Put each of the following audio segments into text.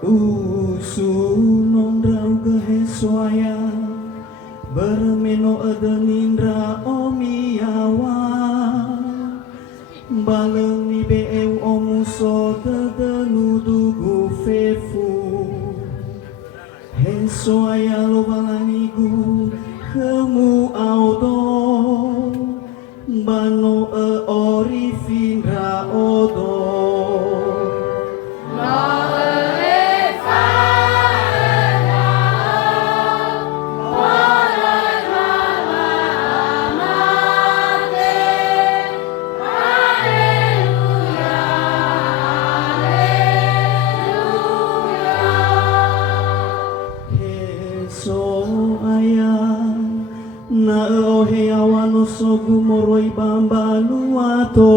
Usunon rau kehesuaya bermeno edenindra omiawa baleng ni beeu omuso tetenudugu fefu hesuaya lo balanigu kemu audo bano orifindra odo na ohe awano sogu moroi bambanu ato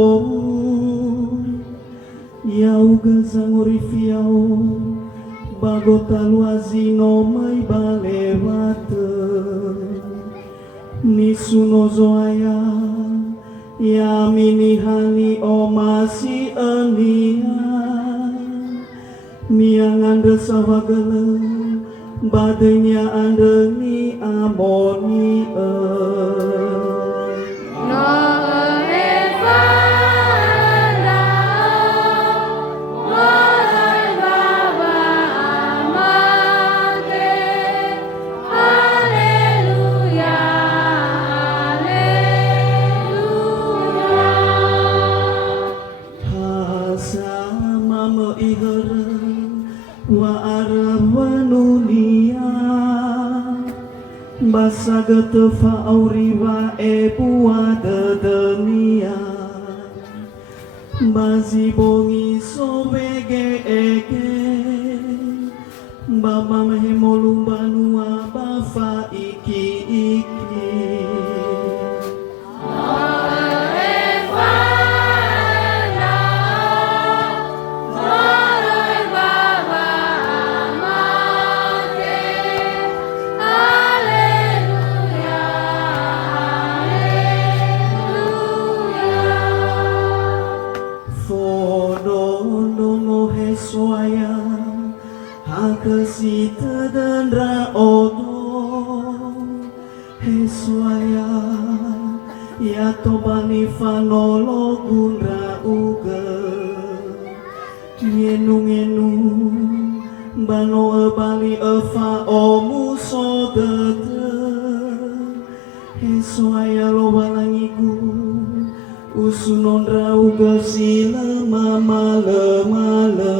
yau gazangori fiao bagota luazino mai balewate nisuno zoaya yamini hani omasi ania miangan desawagele badenya andeni amoni basa getefa auriwa ebua dedenia bazi bongi sobege ege baba mehemolumbanua bafa iki iki kesita dan raodo hesuaya ya tobani fanolo gunra uga ngenu bano bali eva omu sodete hesuaya lo balangiku usunon rauga sila mama lemale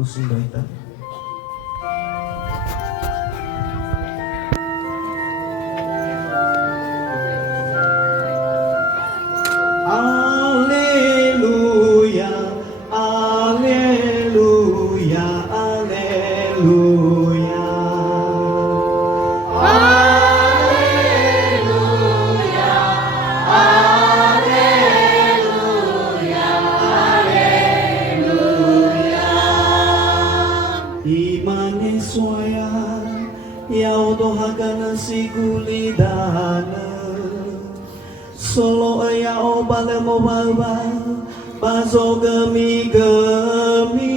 musim doita. Alleluia, alleluia, alleluia. Imane soya yau dohagana sigulidana solo ya obale mo baba bazo gemi gemi